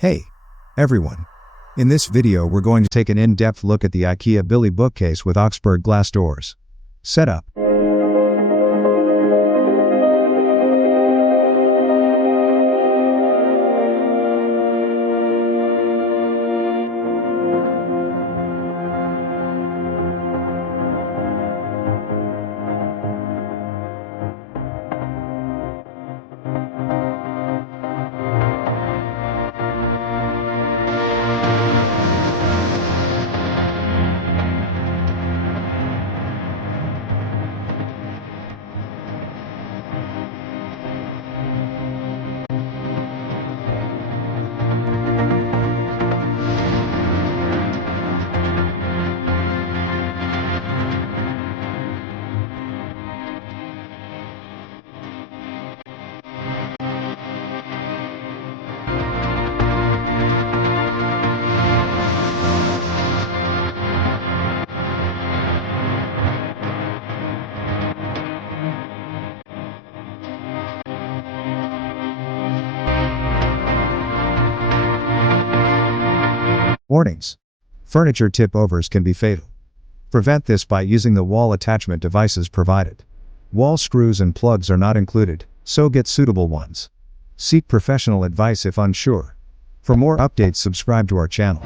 Hey, everyone. In this video we're going to take an in-depth look at the IKEA Billy Bookcase with OXBERG Glass Doors. Setup. Warnings. Furniture tip-overs can be fatal. Prevent this by using the wall attachment devices provided. Wall screws and plugs are not included, so get suitable ones. Seek professional advice if unsure. For more updates, subscribe to our channel.